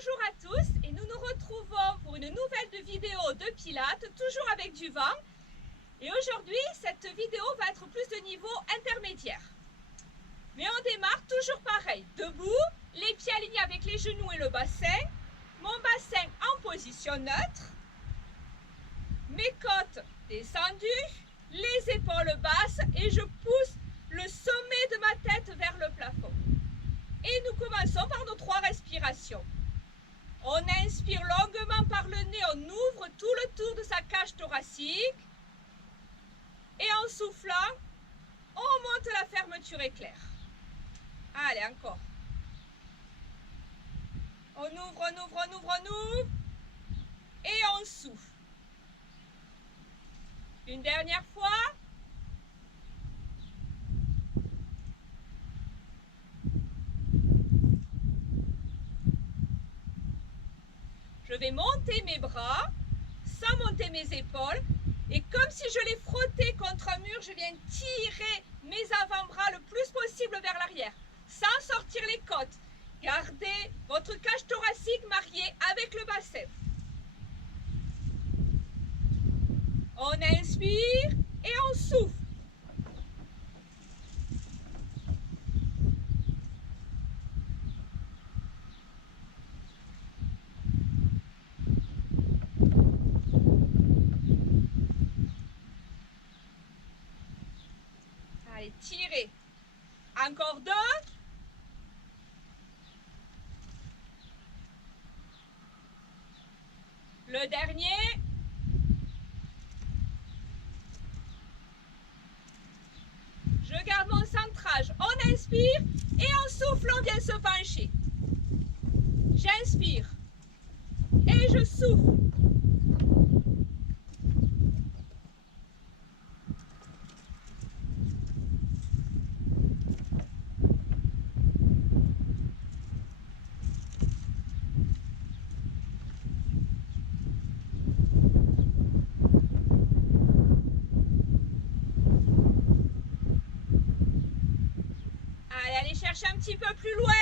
Bonjour à tous et nous nous retrouvons pour une nouvelle vidéo de Pilates, toujours avec du vent. Et aujourd'hui, cette vidéo va être plus de niveau intermédiaire. Mais on démarre toujours pareil, debout, les pieds alignés avec les genoux et le bassin, mon bassin en position neutre, mes côtes descendues, les épaules basses et je pousse le sommet de ma tête vers le plafond. Et nous commençons par nos 3 respirations. On inspire longuement par le nez, on ouvre tout le tour de sa cage thoracique. Et en soufflant, on monte la fermeture éclair. Allez, encore. On ouvre, on ouvre, on ouvre, on ouvre. Et on souffle. Une dernière fois. Je vais monter mes bras, sans monter mes épaules. Et comme si je les frottais contre un mur, je viens tirer mes avant-bras le plus possible vers l'arrière, sans sortir les côtes. Gardez votre cage thoracique mariée avec le bassin. On inspire et on souffle. Allez, tirez. Encore 2. Le dernier. Je garde mon centrage. On inspire et en souffle, on vient se pencher. J'inspire et je souffle. Allez chercher un petit peu plus loin.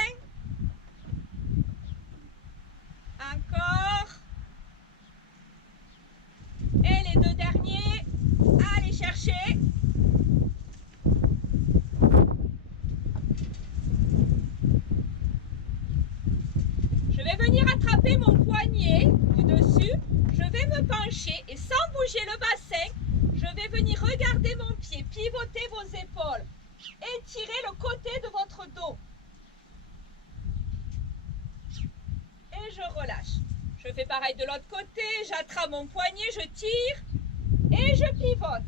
Encore. Et les 2 derniers. Allez chercher. Je vais venir attraper mon poignet du dessus. Je vais me pencher et sans bouger le bassin, je vais venir regarder mon pied, pivoter vos épaules. Étirez le côté de votre dos. Et je relâche. Je fais pareil de l'autre côté. J'attrape mon poignet, je tire et je pivote.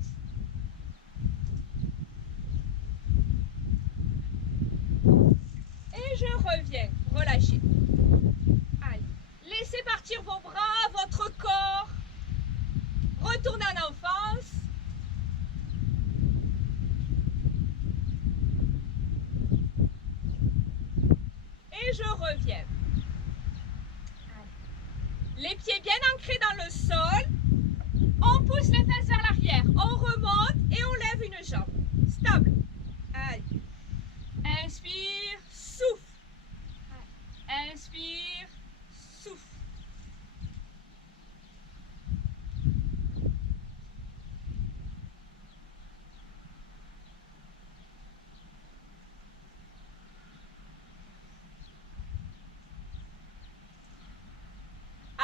Et je reviens. Relâchez. Allez. Laissez partir vos bras, votre corps. Retournez en enfance. Et je reviens. Les pieds bien ancrés dans le sol. On pousse les fesses vers l'arrière. On remonte et on lève une jambe. Stable. Allez. Inspire, souffle. Allez. Inspire, souffle.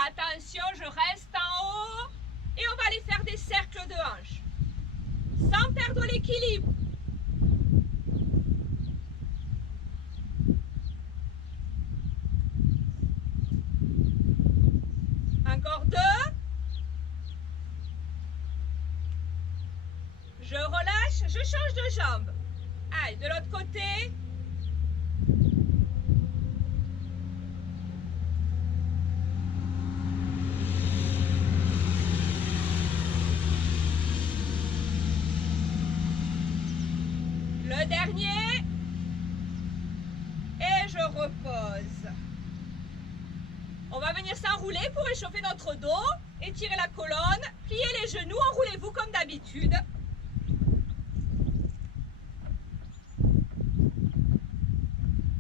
Attention, je reste en haut et on va aller faire des cercles de hanches sans perdre l'équilibre. Encore 2. Je relâche, je change de jambe. Allez, de l'autre côté. Le dernier. Et je repose. On va venir s'enrouler pour réchauffer notre dos. Étirer la colonne. Pliez les genoux. Enroulez-vous comme d'habitude.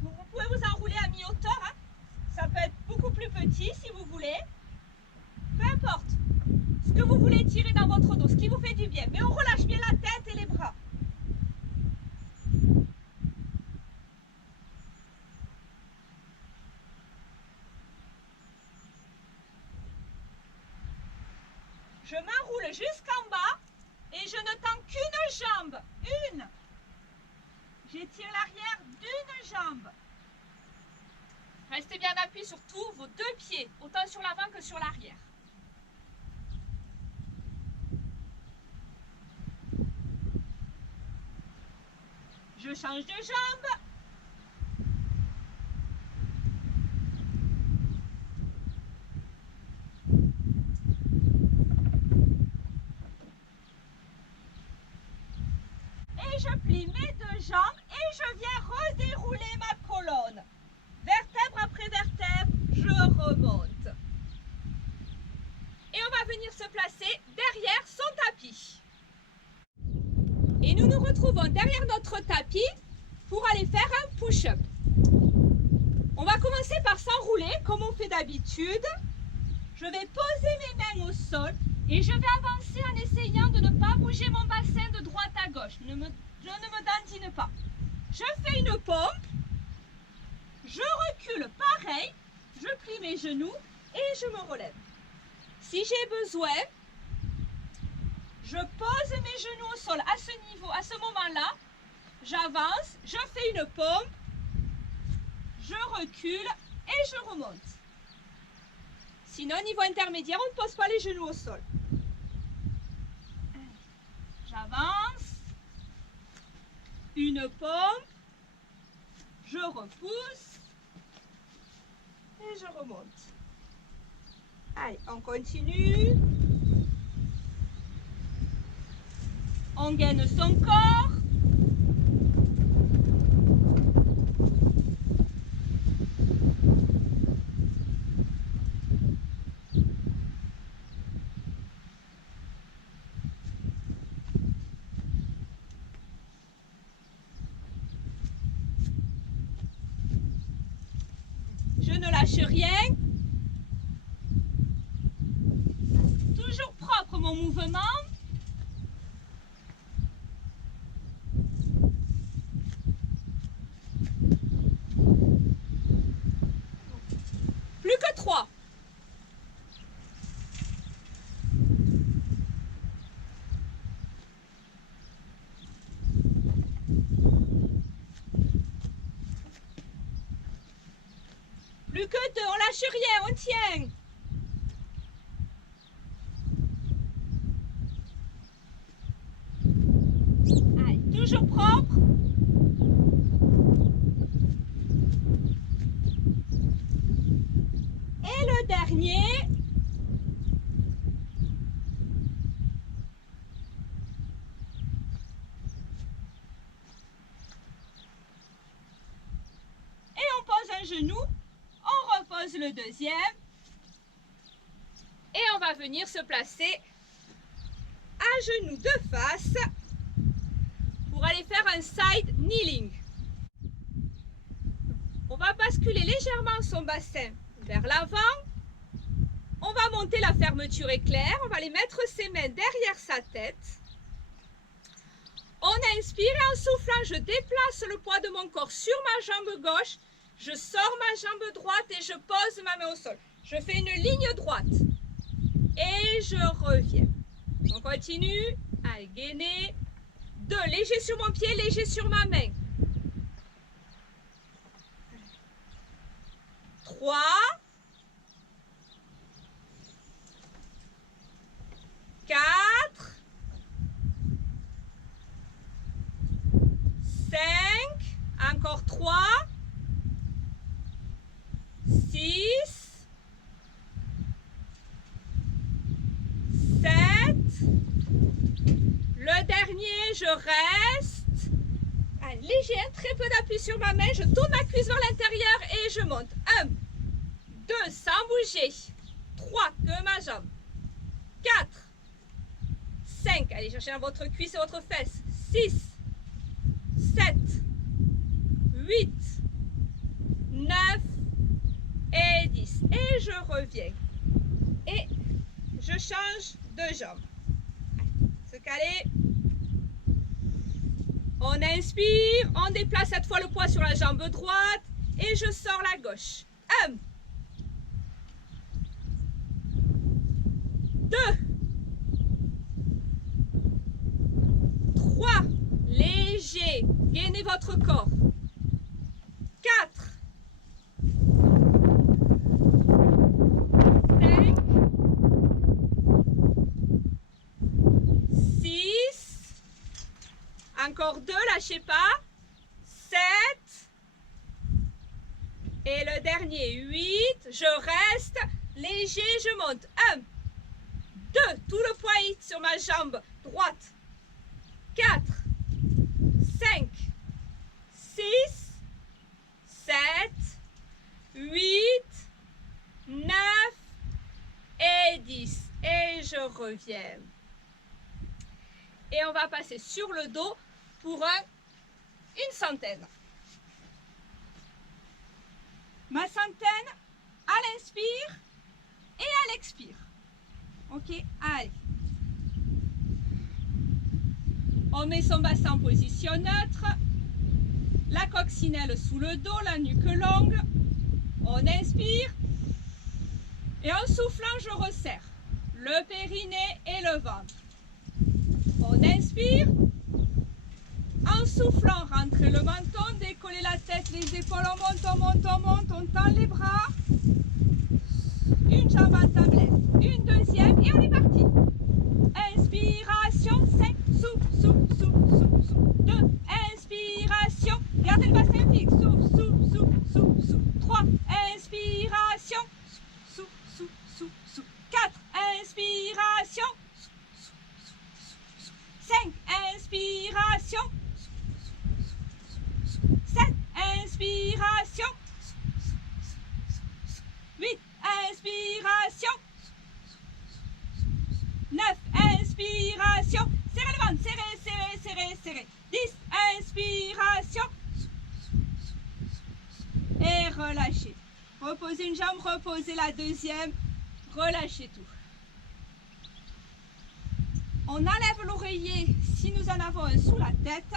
Vous pouvez vous enrouler à mi-hauteur. Ça peut être beaucoup plus petit. petit si vous voulez. Peu importe ce que vous voulez tirer dans votre dos, ce qui vous fait du bien. Mais on relâche bien la tête et les bras. Je m'enroule jusqu'en bas et je ne tends qu'une jambe. Une. J'étire l'arrière d'une jambe. Restez bien appuyé sur tous vos deux pieds, autant sur l'avant que sur l'arrière. Je change de jambe. Et je plie mes deux jambes et je viens redérouler ma colonne. Vertèbre après vertèbre, je remonte. Et on va venir se placer derrière son tapis. Et nous nous retrouvons derrière notre tapis pour aller faire un push-up. On va commencer par s'enrouler comme on fait d'habitude. Je vais poser mes mains au sol et je vais avancer en essayant de ne pas bouger mon bassin de droite à gauche. Je ne me dandine pas. Je fais une pompe. Je recule pareil. Je plie mes genoux et je me relève. Si j'ai besoin, je pose mes genoux au sol à ce niveau, à ce moment-là. J'avance, je fais une pompe, je recule et je remonte. Sinon, niveau intermédiaire, on ne pose pas les genoux au sol. J'avance, une pompe, je repousse et je remonte. Allez, on continue. On gaine son corps. Je ne lâche rien. Toujours propre mon mouvement. Plus que 3. Plus que 2, on lâche rien, on tient. Allez, toujours propre. Et le dernier. Et on pose un genou. On repose le deuxième. Et on va venir se placer à genoux de face pour aller faire un side kneeling. On va basculer légèrement son bassin vers l'avant. On va monter la fermeture éclair. On va aller mettre ses mains derrière sa tête. On inspire et en soufflant, je déplace le poids de mon corps sur ma jambe gauche. Je sors ma jambe droite et je pose ma main au sol. Je fais une ligne droite. Et je reviens. On continue. Allez, gainer. 2, léger sur mon pied, léger sur ma main. 3. 4. 5. Encore 3. 6. 7. Le dernier, je reste. Allez, léger, très peu d'appui sur ma main. Je tourne ma cuisse vers l'intérieur et je monte. 1, 2, sans bouger. 3, que ma jambe. 4, 5. Allez chercher dans votre cuisse et votre fesse. 6, 7, 8, 9 et 10. et je reviens. Et je change de jambe. Se caler. On inspire, on déplace cette fois le poids sur la jambe droite et je sors la gauche. 1, 2, 3, léger, gainez votre corps. 4, 5, 6, encore 2, lâchez pas, 7, et le dernier, 8, je reste, léger, je monte. 1, 2, tout le poids sur ma jambe droite. 4, 5, 6, 7, 8, 9 et 10. Et je reviens. Et on va passer sur le dos pour une centaine. Ma centaine à l'inspire et à l'expire. Ok, allez. On met son bassin en position neutre. La coccinelle sous le dos, la nuque longue. On inspire. Et en soufflant, je resserre le périnée et le ventre. On inspire. En soufflant, rentrez le menton, décollez la tête, les épaules, on monte, on monte, on monte, on tend les bras. Une jambe en tablette, une deuxième et on est parti. Inspiration, 5, souffle, souffle, souffle, souffle, souffle. 2, inspiration, gardez le bassin fixe, souffle, souffle, souffle, souffle, souffle. 3, inspiration, souffle, souffle, souffle, souffle. 4, inspiration, 5, inspiration, 7, inspiration, 8, inspiration, 9, inspiration, serrez le ventre, serrez, serrez, serrez, serrez. 10, inspiration, et relâchez. Reposez une jambe, reposez la deuxième, relâchez tout. On enlève l'oreiller si nous en avons un sous la tête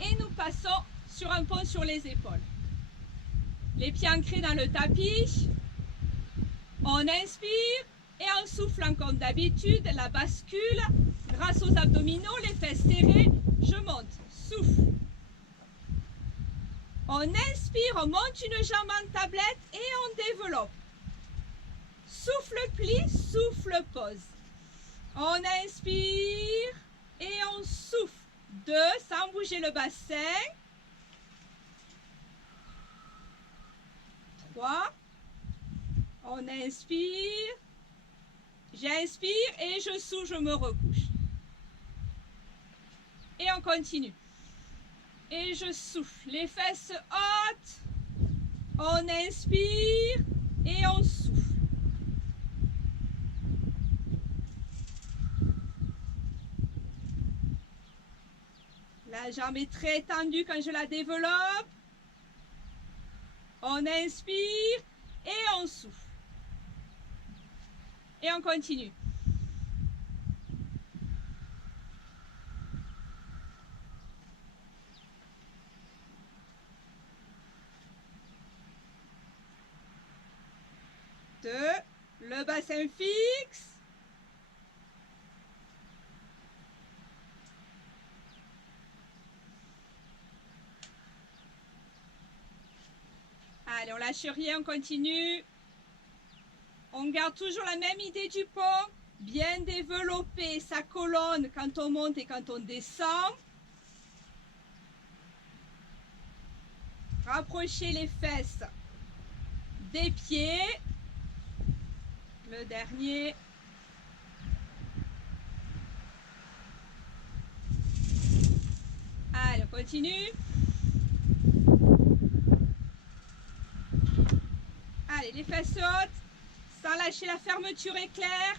et nous passons sur un pont sur les épaules. Les pieds ancrés dans le tapis. On inspire et en soufflant comme d'habitude, la bascule grâce aux abdominaux, les fesses serrées, je monte, souffle. On inspire, on monte une jambe en tablette et on développe. Souffle plie, souffle pose. On inspire et on souffle. 2, sans bouger le bassin. 3. On inspire. J'inspire et je souffle, je me recouche. Et on continue. Et je souffle. Les fesses hautes. On inspire et on souffle. La jambe est très tendue quand je la développe. On inspire et on souffle. Et on continue. Le bassin fixe. Allez, on lâche rien, on continue. On garde toujours la même idée du pont. Bien développer sa colonne quand on monte et quand on descend. Rapprocher les fesses des pieds. Le dernier. Allez, on continue. Allez, les fesses hautes, sans lâcher la fermeture éclair.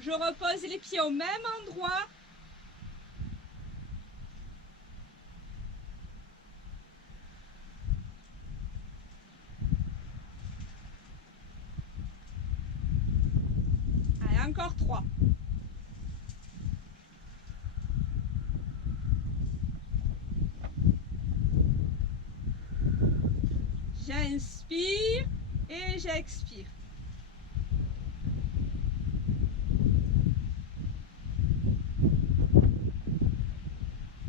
Je repose les pieds au même endroit. encore 3. J'inspire et j'expire.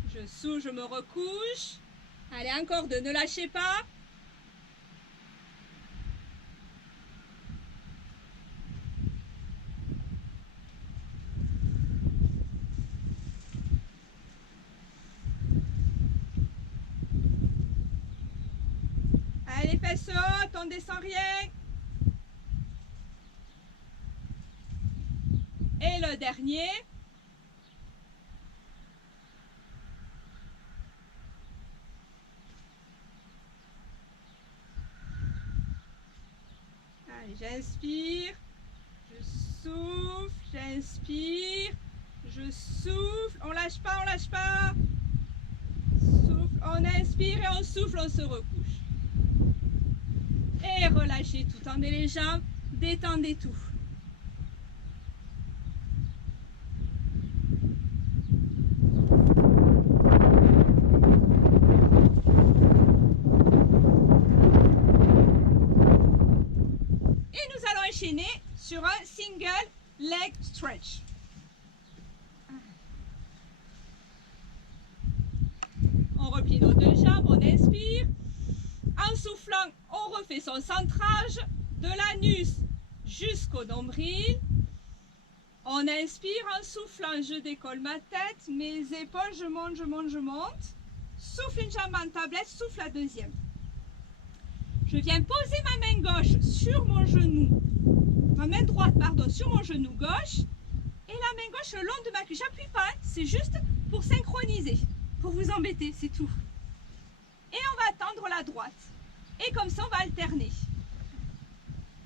Je souffle, je me recouche. Allez, encore 2, ne lâchez pas. Allez, fesses hautes, on descend rien. Et le dernier. Allez, j'inspire, je souffle, j'inspire, je souffle. On lâche pas, on lâche pas. Souffle, on inspire et on souffle, on se recouche. Et relâchez tout, tendez les jambes, détendez tout. Et nous allons enchaîner sur un single leg stretch. On replie nos 2 jambes, on inspire. En soufflant, on refait son centrage de l'anus jusqu'au nombril. On inspire, en soufflant, je décolle ma tête, mes épaules, je monte, je monte, je monte. Souffle une jambe en tablette, souffle la deuxième. Je viens poser ma main gauche sur mon genou, ma main droite, pardon, sur mon genou gauche, et la main gauche le long de ma cuisse. J'appuie pas, hein, c'est juste pour synchroniser, pour vous embêter, c'est tout. Et on va tendre la droite. Et comme ça, on va alterner.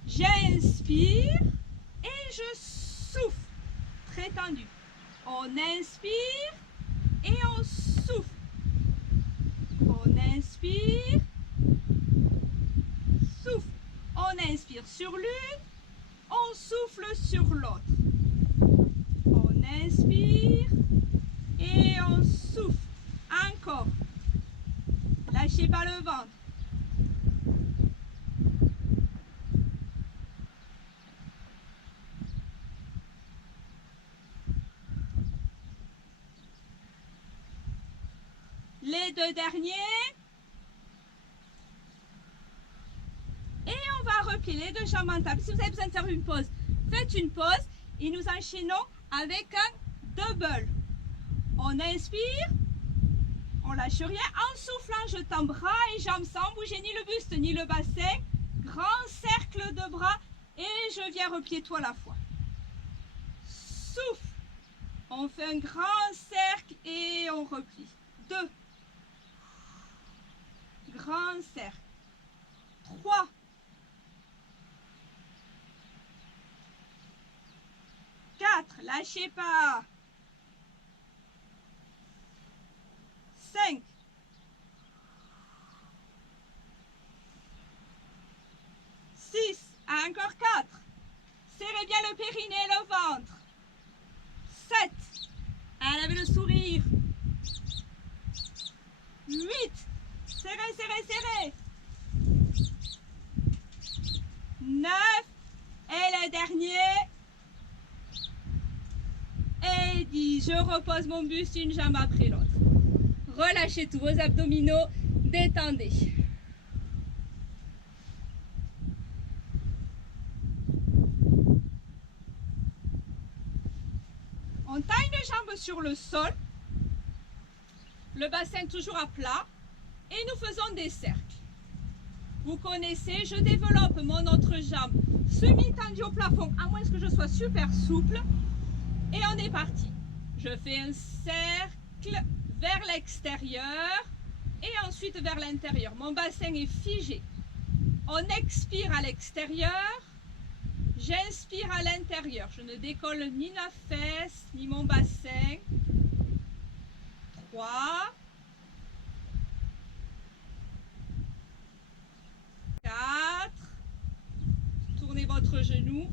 J'inspire et je souffle. Très tendu. On inspire et on souffle. On inspire, souffle. On inspire sur l'une, on souffle sur l'autre. On inspire et on souffle. Encore. Lâchez pas le ventre. Les 2 derniers. Et on va replier les 2 jambes en table. Si vous avez besoin de faire une pause, faites une pause et nous enchaînons avec un double. On inspire, on lâche rien. En soufflant, je tends bras et jambes sans bouger ni le buste ni le bassin. Grand cercle de bras et je viens replier tout à la fois. Souffle. On fait un grand cercle et on replie. 2. Grand cercle. 3. 4. Lâchez pas. 5. 6. Encore 4. Serrez bien le périnée et le ventre. 7. Allez, le sourire. 8. Serrez, serrez, serrez. 9. Et le dernier. Et 10. Je repose mon buste une jambe après l'autre. Relâchez tous vos abdominaux. Détendez. On taille les jambes sur le sol. Le bassin toujours à plat. Et nous faisons des cercles. Vous connaissez, je développe mon autre jambe semi-tendue au plafond, à moins que je sois super souple. Et on est parti. Je fais un cercle vers l'extérieur et ensuite vers l'intérieur. Mon bassin est figé. On expire à l'extérieur. J'inspire à l'intérieur. Je ne décolle ni la fesse, ni mon bassin. 3. 4. Tournez votre genou.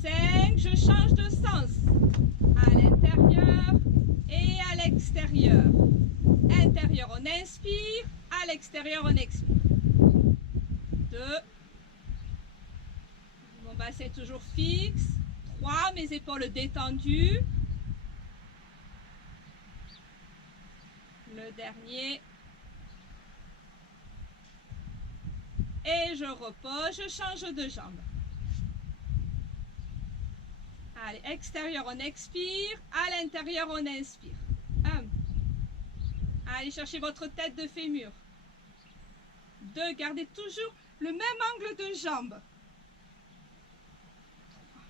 5, je change de sens. À l'intérieur et à l'extérieur. Intérieur, on inspire. À l'extérieur, on expire. 2. Mon bassin est toujours fixe. 3, mes épaules détendues. Le dernier. Et je repose, je change de jambe. Allez, extérieur, on expire. À l'intérieur, on inspire. 1. Allez, cherchez votre tête de fémur. 2. Gardez toujours le même angle de jambe. 3.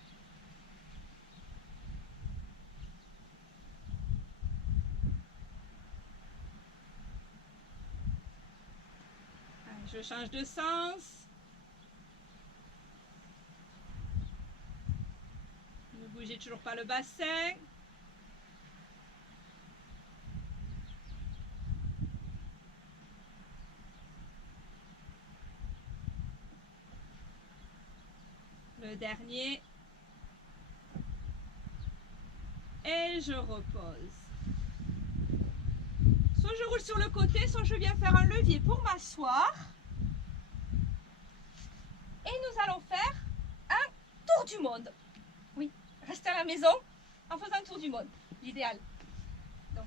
Allez, je change de sens. Ne bougez toujours pas le bassin. Le dernier. Et je repose. Soit je roule sur le côté, soit je viens faire un levier pour m'asseoir. Et nous allons faire un tour du monde. Oui, restez à la maison en faisant un tour du monde, l'idéal. Donc,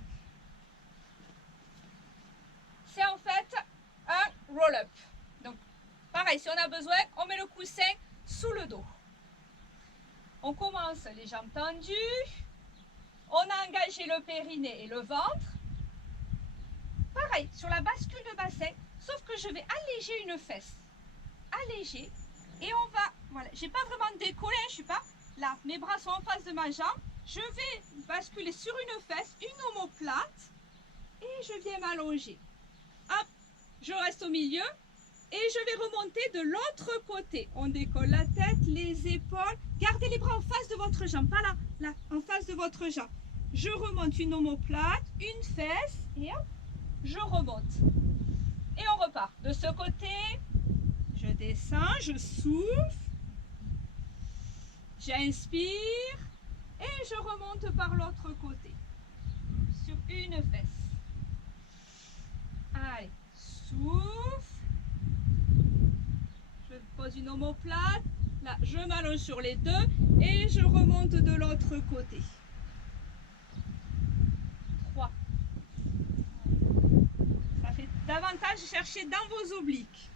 c'est en fait un roll-up. Donc, pareil, si on a besoin, on met le coussin sous le dos. On commence les jambes tendues. On a engagé le périnée et le ventre. Pareil, sur la bascule de bassin, sauf que je vais alléger une fesse. Alléger. Et on va, voilà, j'ai pas vraiment décollé, je suis pas là. Mes bras sont en face de ma jambe. Je vais basculer sur une fesse, une omoplate. Et je viens m'allonger. Hop, je reste au milieu. Et je vais remonter de l'autre côté. On décolle la tête, les épaules. Gardez les bras en face de votre jambe. Pas là, là, en face de votre jambe. Je remonte une omoplate, une fesse. Et hop, je remonte. Et on repart. De ce côté, je descends, je souffle. J'inspire. Et je remonte par l'autre côté. Sur une fesse. Allez, souffle. Je pose une omoplate. Là, je m'allonge sur les deux et je remonte de l'autre côté. 3. Ça fait davantage chercher dans vos obliques.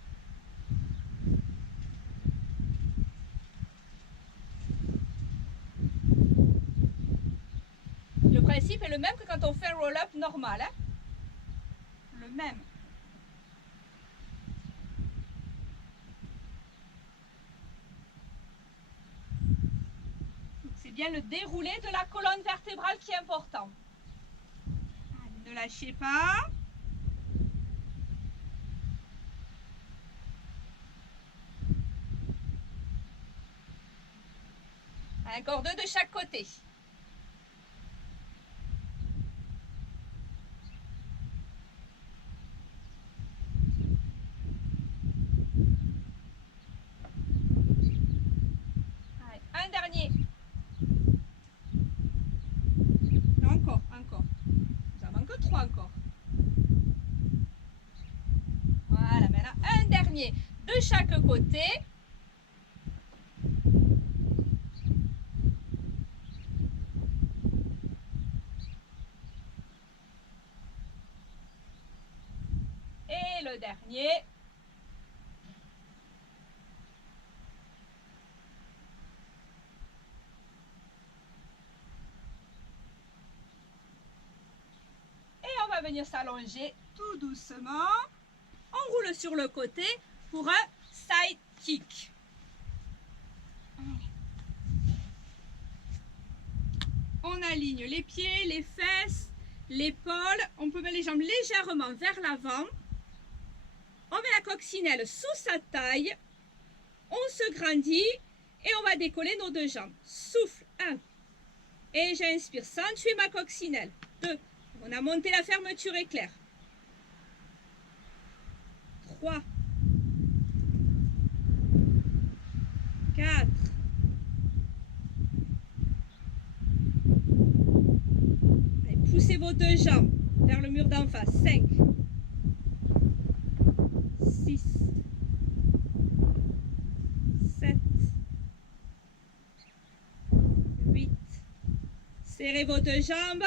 Le principe est le même que quand on fait un roll-up normal. Hein? Le même. C'est bien le déroulé de la colonne vertébrale qui est important. Allez, ne lâchez pas. Encore 2 de chaque côté. Allez, un dernier. Encore. Ça manque 3 encore. Voilà, maintenant un dernier de chaque côté. Et le dernier. Et on va venir s'allonger tout doucement. On roule sur le côté pour un side kick. On aligne les pieds, les fesses, l'épaule. On peut mettre les jambes légèrement vers l'avant. On met la coccinelle sous sa taille. On se grandit et on va décoller nos 2 jambes. Souffle, 1. Et j'inspire sans tuer ma coccinelle. 2. On a monté la fermeture éclair. 3. 4. Poussez vos deux jambes vers le mur d'en face. 5, 6, 7, 8. Serrez vos deux jambes.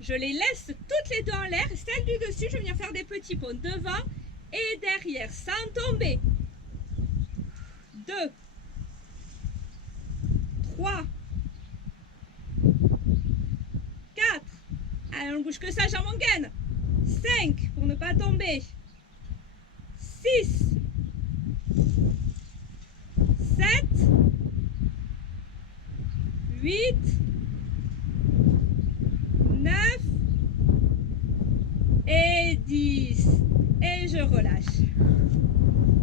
Je les laisse toutes les deux en l'air. Celle du dessus, je viens faire des petits ponts devant et derrière, sans tomber. 2, 3, 4. Allez, on ne bouge que ça, jambe en gaine. 5, pour ne pas tomber. 6, 7, 8, 9 et 10. Et je relâche.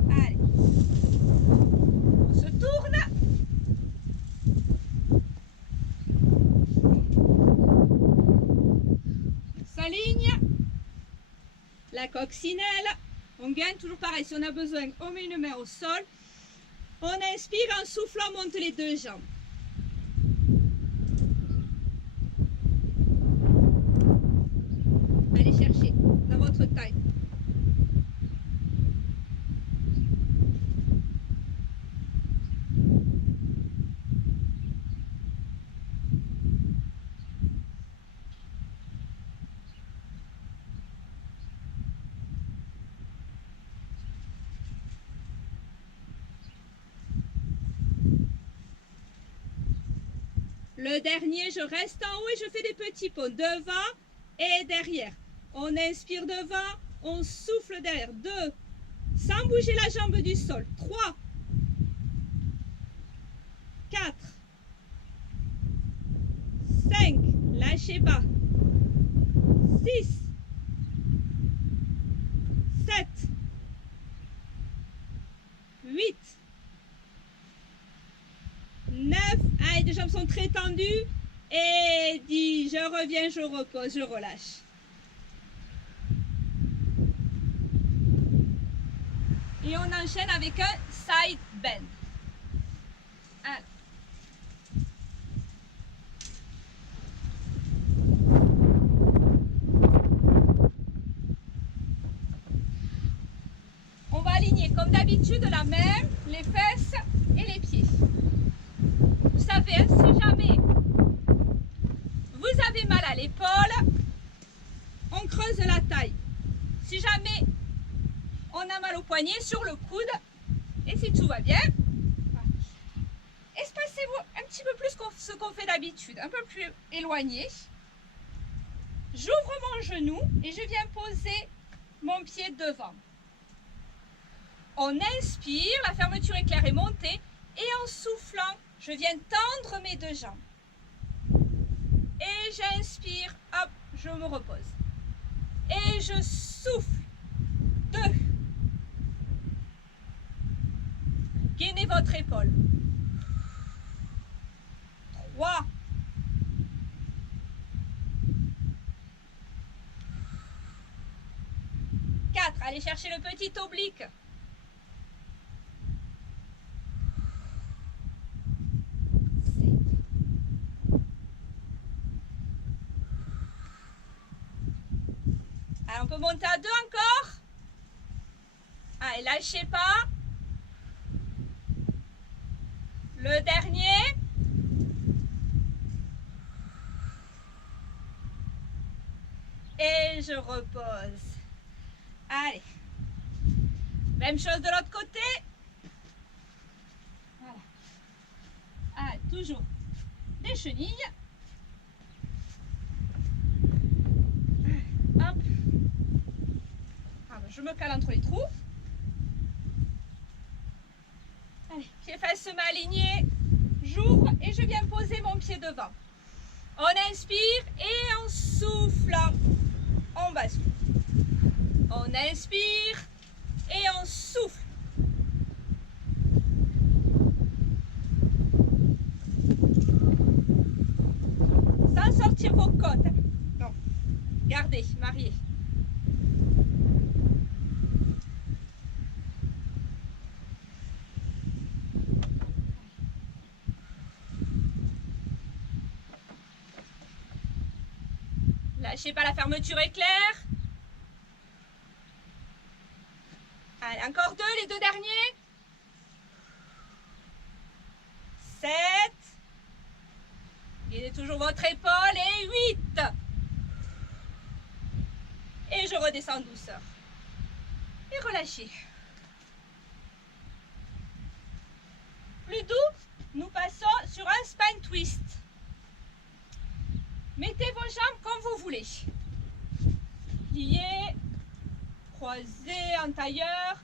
Allez. On se tourne. On s'aligne. La coccinelle. On gagne toujours pareil. Si on a besoin, on met une main au sol. On inspire, en soufflant, on monte les deux jambes. Allez chercher dans votre taille. Le dernier, je reste en haut et je fais des petits ponts devant et derrière. On inspire devant, on souffle derrière. 2, sans bouger la jambe du sol. 3, 4, 5, lâchez pas. 6, 7, 8, 9, allez, les jambes sont très tendues. Et 10, je reviens, je repose, je relâche. Et on enchaîne avec un side bend. Alors. On va aligner comme d'habitude la main, les fesses et les pieds. Vous savez, si jamais vous avez mal à l'épaule, on creuse la taille. Si jamais on a mal au poignet, sur le coude, et si tout va bien, espacez-vous un petit peu plus que ce qu'on fait d'habitude, un peu plus éloigné. J'ouvre mon genou et je viens poser mon pied devant. On inspire, la fermeture éclair est montée, et en soufflant, je viens tendre mes deux jambes. Et j'inspire, hop, je me repose. Et je souffle. 2. Gainez votre épaule. 3. 4. Allez chercher le petit oblique. 7. Allez, on peut monter à 2 encore. Allez, lâchez pas. Le dernier. Et je repose. Allez. Même chose de l'autre côté. Voilà. Allez, toujours des chenilles. Hop. Ah, ben, je me cale entre les trous. Allez, pieds fesses mains alignés. J'ouvre et je viens poser mon pied devant. On inspire et en soufflant, on bascule. On inspire et on souffle. Sans sortir vos côtes. Non. Gardez, mariez. Lâchez pas, la fermeture est claire. Allez, encore 2, les 2 derniers. 7. Guidez toujours votre épaule. Et 8. Et je redescends en douceur. Et relâchez. Plus doux, nous passons sur un spine twist. Mettez vos jambes comme vous voulez. Pliez, croisez, en tailleur,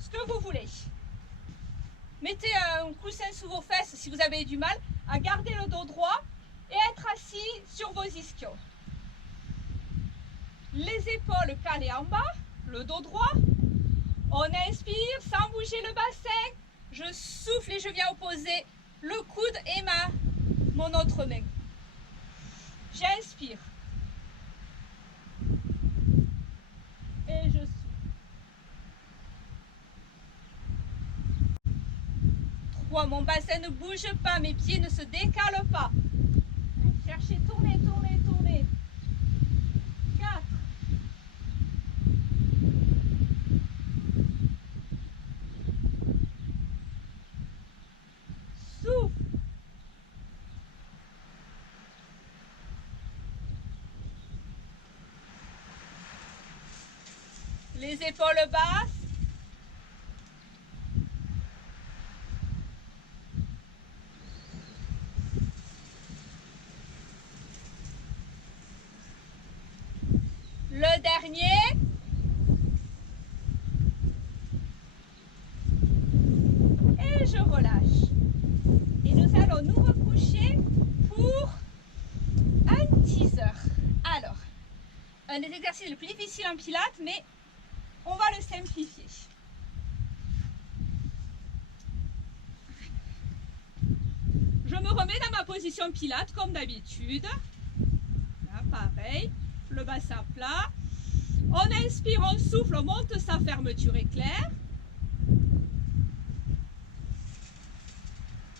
ce que vous voulez. Mettez un coussin sous vos fesses si vous avez du mal à garder le dos droit et être assis sur vos ischios. Les épaules calées en bas, le dos droit. On inspire sans bouger le bassin. Je souffle et je viens opposer le coude et mon autre main. J'inspire. Et je souffle. 3, mon bassin ne bouge pas, mes pieds ne se décalent pas. Cherchez, tournez, tournez, tournez. 4. Souffle. Les épaules basses. Le dernier. Et je relâche. Et nous allons nous recoucher pour un teaser. Alors, un des exercices les plus difficiles en pilates, mais on va le simplifier. Je me remets dans ma position pilates comme d'habitude. Là, pareil, le bassin plat. On inspire, on souffle, on monte sa fermeture éclair.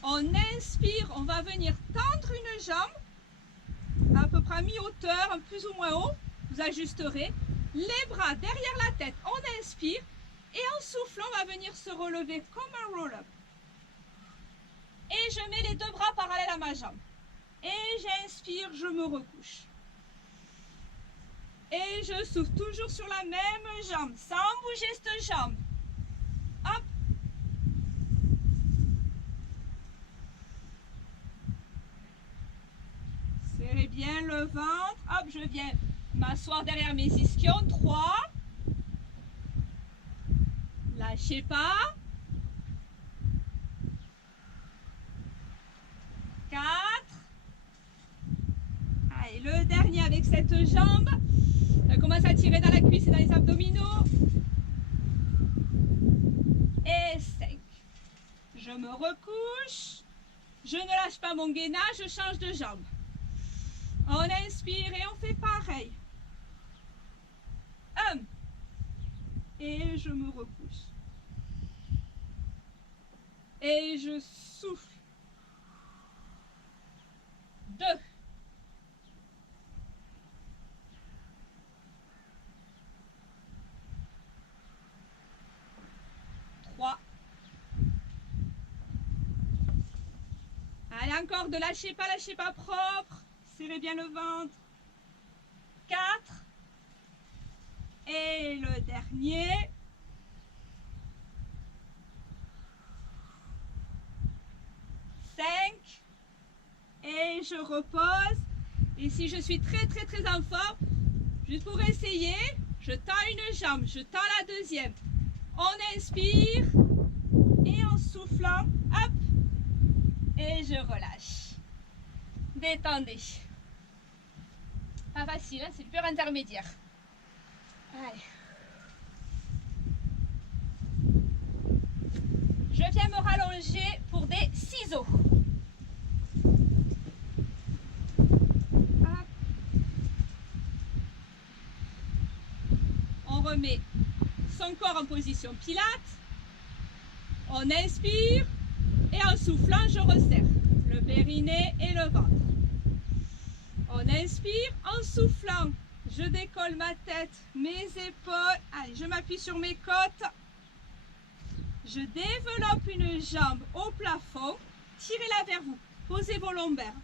On inspire, on va venir tendre une jambe, à peu près à mi-hauteur, plus ou moins haut. Vous ajusterez. Les bras derrière la tête, on inspire. Et en soufflant, on va venir se relever comme un roll-up. Et je mets les 2 bras parallèles à ma jambe. Et j'inspire, je me recouche. Et je souffle toujours sur la même jambe, sans bouger cette jambe. Hop. Serrez bien le ventre. Hop, je viens m'asseoir derrière mes ischions. 3. Lâchez pas. 4. Allez, le dernier avec cette jambe. Ça commence à tirer dans la cuisse et dans les abdominaux. Et 5. Je me recouche. Je ne lâche pas mon gainage, je change de jambe. On inspire et on fait pareil. 1. Et je me recouche. Et je souffle. 2. 3. Allez, encore de lâcher pas propre. Serrez bien le ventre. 4. Et le dernier. 5. Et je repose. Et si je suis très en forme, juste pour essayer, je tends une jambe, je tends la deuxième. On inspire. Et en soufflant, hop. Et je relâche. Détendez. Pas facile, hein, c'est le pur intermédiaire. Allez. Je viens me rallonger pour des ciseaux. Hop. On remet son corps en position pilates. On inspire et en soufflant, je resserre le périnée et le ventre. On inspire en soufflant. Je décolle ma tête, mes épaules. Allez, je m'appuie sur mes côtes. Je développe une jambe au plafond. Tirez-la vers vous. Posez vos lombaires.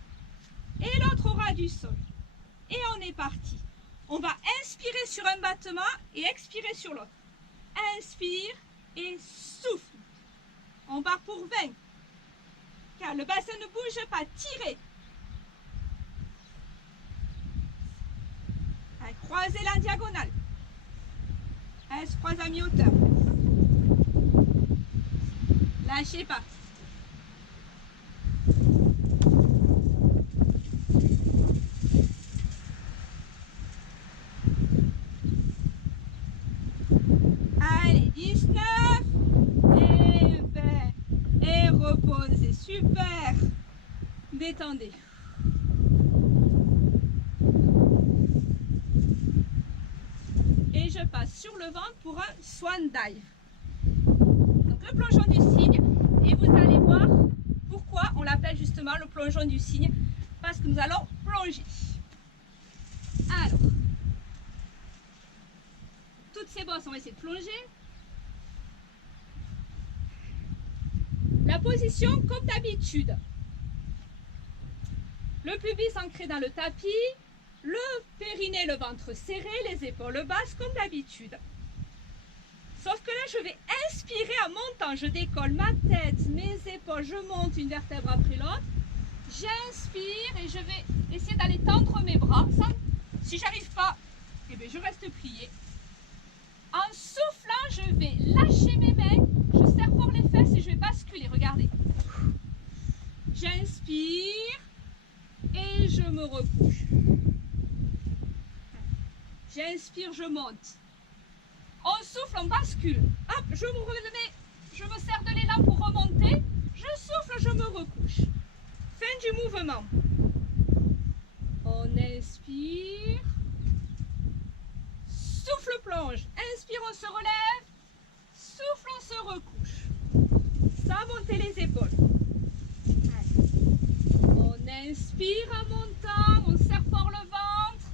Et l'autre au ras du sol. Et on est parti. On va inspirer sur un battement et expirer sur l'autre. Inspire et souffle. On part pour 20. Car le bassin ne bouge pas. Tirez. Croisez la diagonale. Elle se croise à mi-hauteur. Lâchez pas. Allez, 19 et 20. Et reposez. Super. Détendez. Et je passe sur le ventre pour un swan dive. Donc le plongeon du cygne, et vous allez voir pourquoi on l'appelle justement le plongeon du cygne, parce que nous allons plonger. Alors, toutes ces bosses, on va essayer de plonger. La position comme d'habitude. Le pubis ancré dans le tapis. Le périnée, le ventre serré, les épaules basses comme d'habitude. Sauf que là, je vais inspirer en montant. Je décolle ma tête, mes épaules, je monte une vertèbre après l'autre. J'inspire et je vais essayer d'aller tendre mes bras. Si j'arrive pas, eh bien, je reste pliée. En soufflant, je vais lâcher mes mains. Je serre fort les fesses et je vais basculer. Regardez. J'inspire et je me recouche. J'inspire, je monte. On souffle, on bascule. Hop, je me sers de l'élan pour remonter. Je souffle, je me recouche. Fin du mouvement. On inspire. Souffle, plonge. Inspire, on se relève. Souffle, on se recouche. Sans monter les épaules. Allez. On inspire en montant. On serre fort le ventre.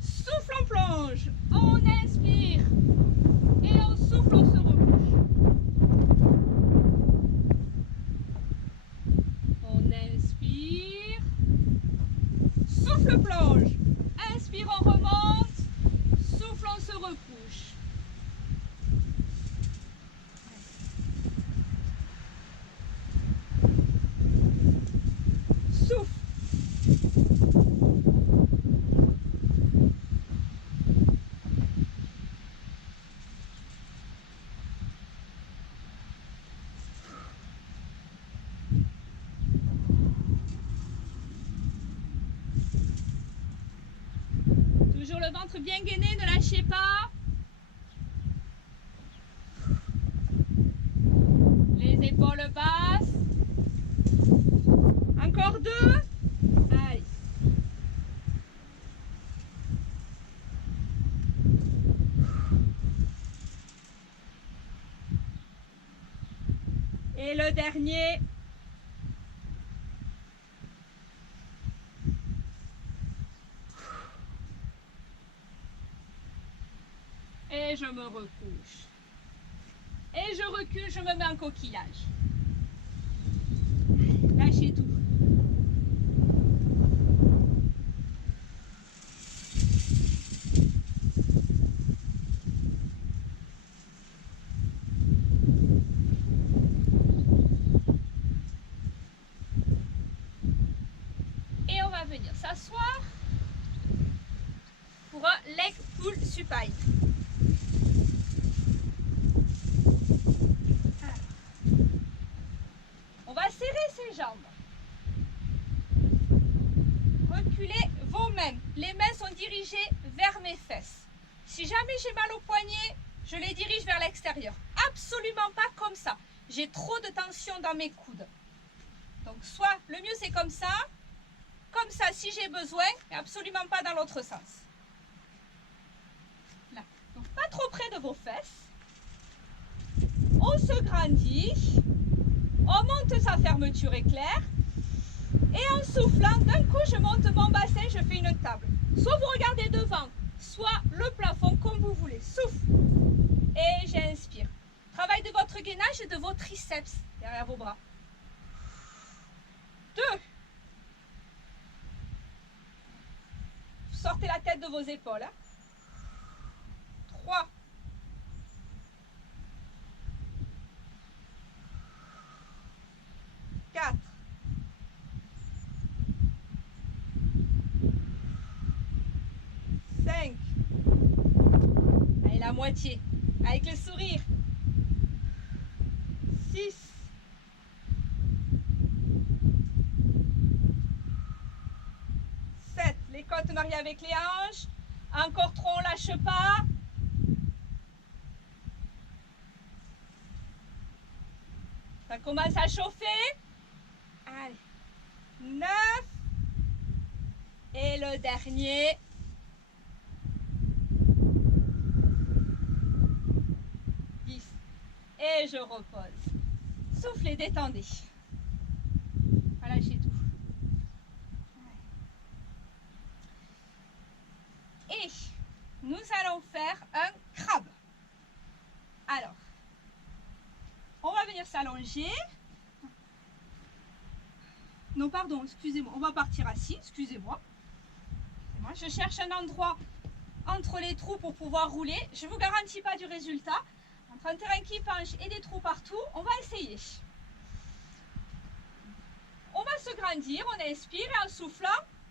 Souffle, on plonge. On inspire. Et on souffle, on se recouche. On inspire. Souffle, plonge. Inspire, on remonte. Souffle, on se recouche. Souffle. Toujours le ventre bien gainé, ne lâchez pas. Les épaules basses. Encore 2. Allez. Et le dernier. Et je me recouche. Et je recule, je me mets en coquillage. Lâchez tout. Et on va venir s'asseoir pour un leg pull supine. On va serrer ses jambes. Reculez vos mains. Les mains sont dirigées vers mes fesses. Si jamais j'ai mal au poignet, je les dirige vers l'extérieur. Absolument pas comme ça. J'ai trop de tension dans mes coudes. Donc soit le mieux c'est comme ça si j'ai besoin, mais absolument pas dans l'autre sens. Là. Donc pas trop près de vos fesses. On se grandit. On monte sa fermeture éclair. Et en soufflant, d'un coup, je monte mon bassin, je fais une table. Soit vous regardez devant, soit le plafond, comme vous voulez. Souffle. Et j'inspire. Travail de votre gainage et de vos triceps derrière vos bras. 2. Sortez la tête de vos épaules. 3. 4. 5. Allez, la moitié. Avec le sourire. 6. 7. Les côtes mariées avec les hanches. Encore 3, on ne lâche pas. Ça commence à chauffer. Allez. 9. Et le dernier. 10. Et je repose. Soufflez, détendez. Relâchez tout. Et nous allons faire un crabe. Alors, on va venir s'allonger. Non, pardon, excusez-moi. On va partir assis, excusez-moi. Je cherche un endroit entre les trous pour pouvoir rouler. Je ne vous garantis pas du résultat. Entre un terrain qui penche et des trous partout, on va essayer. On va se grandir, on inspire et en soufflant,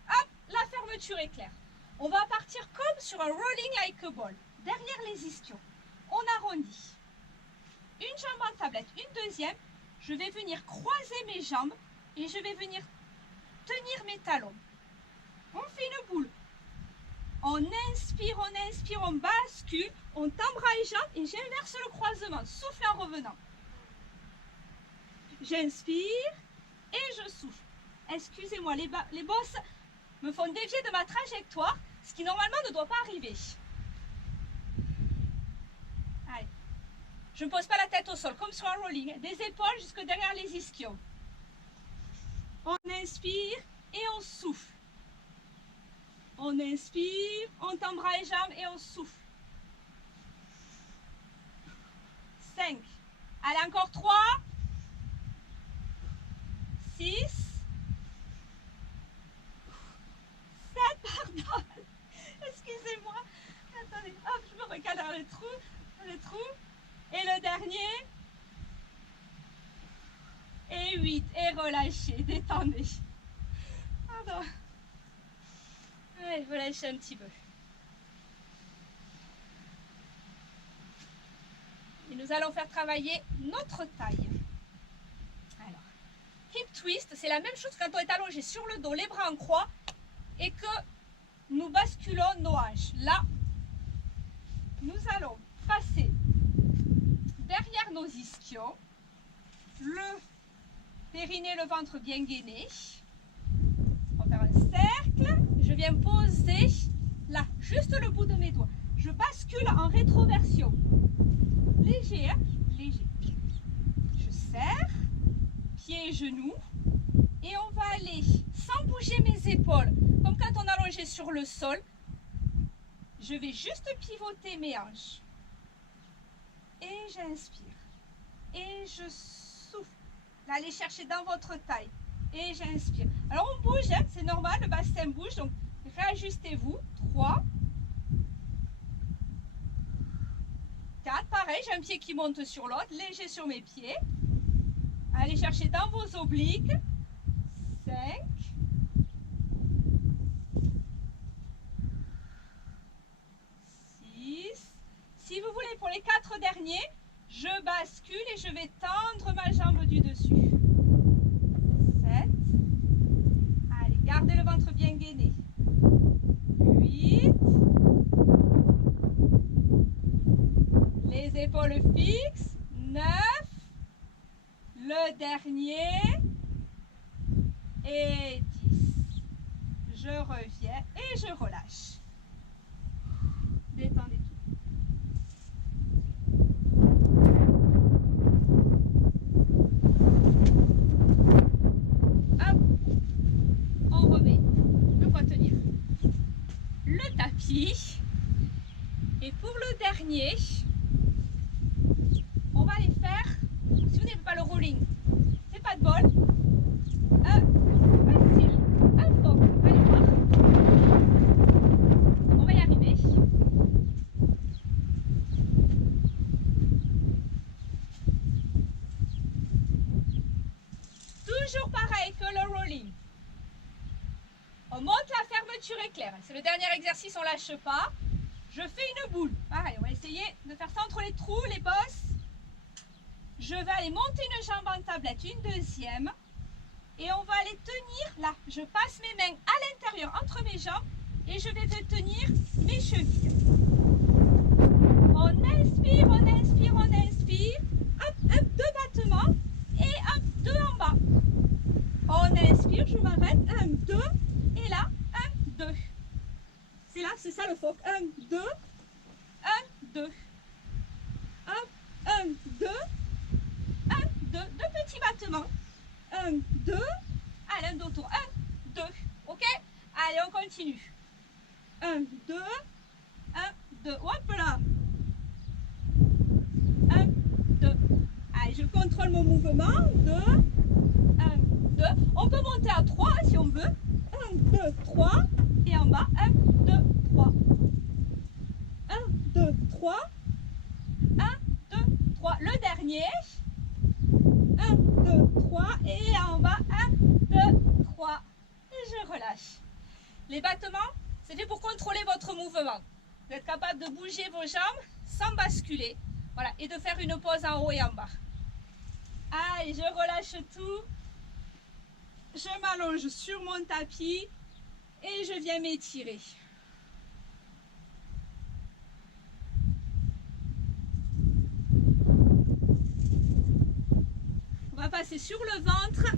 hop, la fermeture est claire. On va partir comme sur un rolling like a ball, derrière les ischions. On arrondit. Une jambe en tablette, une deuxième. Je vais venir croiser mes jambes et je vais venir tenir mes talons. On fait une boule. On inspire, on bascule, on tend bras et jambes et j'inverse le croisement. Souffle en revenant. J'inspire et je souffle. Excusez-moi, les bosses me font dévier de ma trajectoire, ce qui normalement ne doit pas arriver. Allez. Je ne pose pas la tête au sol, comme sur un rolling. Des épaules jusque derrière les ischions. On inspire et on souffle. On inspire, on tend bras et jambes et on souffle. 5. Allez, encore 3. 6. 7, pardon. Excusez-moi. Attendez, hop, je me recale dans le trou. Et le dernier. Et 8. Et relâchez, détendez. Pardon. Allez, relâchez un petit peu. Et nous allons faire travailler notre taille. Alors, hip twist, c'est la même chose quand on est allongé sur le dos, les bras en croix, et que nous basculons nos hanches. Là, nous allons passer derrière nos ischions, le périnée, le ventre bien gainé. On va faire un cercle. Je viens poser là, juste le bout de mes doigts. Je bascule en rétroversion. Léger, hein? Léger. Je serre, pieds et genoux. Et on va aller, sans bouger mes épaules, comme quand on allongeait sur le sol, je vais juste pivoter mes hanches. Et j'inspire. Et je souffle. Allez chercher dans votre taille. Et j'inspire. Alors on bouge, hein, c'est normal, le bassin bouge, donc réajustez-vous. 3. 4, pareil, j'ai un pied qui monte sur l'autre, léger sur mes pieds. Allez chercher dans vos obliques. 5. 6. Si vous voulez, pour les 4 derniers, je bascule et je vais tendre ma jambe du dessus. 7. Allez, gardez le ventre bien gainé. 8. Les épaules fixes. 9. Le dernier. Et 10. Je reviens et je relâche. Détendez tout. Hop. dernier. On va les faire, si vous n'aimez pas le rolling, c'est pas de bol. Facile, un phoque, allez voir. On va y arriver. Toujours pareil que le rolling. On monte la fermeture éclair. C'est le dernier exercice, on lâche pas. Je fais une boule. Pareil, on va essayer de faire ça entre les trous, les bosses. Je vais aller monter une jambe en tablette, une deuxième. Et on va aller tenir là. Je passe mes mains à l'intérieur entre mes jambes et je vais tenir mes chevilles. On inspire, on inspire, on inspire. Hop, hop, 2 battements et hop, 2 en bas. On inspire, je m'arrête, 1, 2 et là, 1, 2. C'est là, c'est ça le phoque. 1, 2, 1, 2. Hop, 1, 2, 1, 2. 2 petits battements. 1, 2. Allez, un dos tour. 1, 2. Ok? Allez, on continue. 1, 2. 1, 2. Hop là. 1, 2. Allez, je contrôle mon mouvement. 2. 1, 2. On peut monter à 3 si on veut. 1, 2, 3. Et en bas, 1, 2, 3. 1, 2, 3. 1, 2, 3. Le dernier. 1, 2, 3. Et en bas, 1, 2, 3. Et je relâche. Les battements, c'est fait pour contrôler votre mouvement. Vous êtes capable de bouger vos jambes sans basculer. Voilà. Et de faire une pause en haut et en bas. Allez, je relâche tout. Je m'allonge sur mon tapis. Et je viens m'étirer. On va passer sur le ventre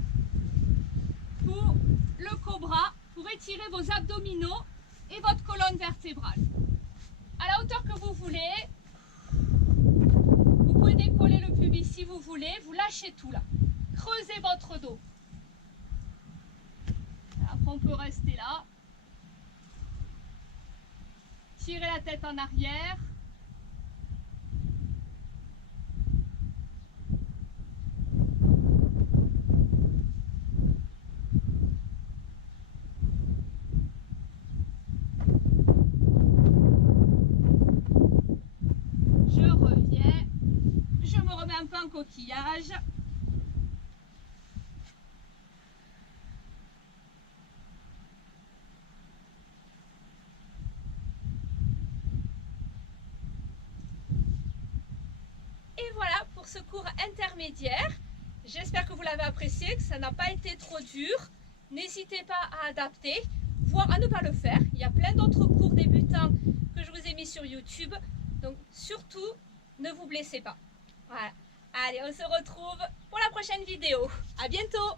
pour le cobra, pour étirer vos abdominaux et votre colonne vertébrale. À la hauteur que vous voulez, vous pouvez décoller le pubis si vous voulez, vous lâchez tout là. Creusez votre dos. Après on peut rester là. Tirez la tête en arrière. Je reviens. Je me remets un peu en coquillage. Et voilà pour ce cours intermédiaire. J'espère que vous l'avez apprécié, que ça n'a pas été trop dur. N'hésitez pas à adapter, voire à ne pas le faire. Il y a plein d'autres cours débutants que je vous ai mis sur YouTube. Donc surtout, ne vous blessez pas. Voilà. Allez, on se retrouve pour la prochaine vidéo. À bientôt!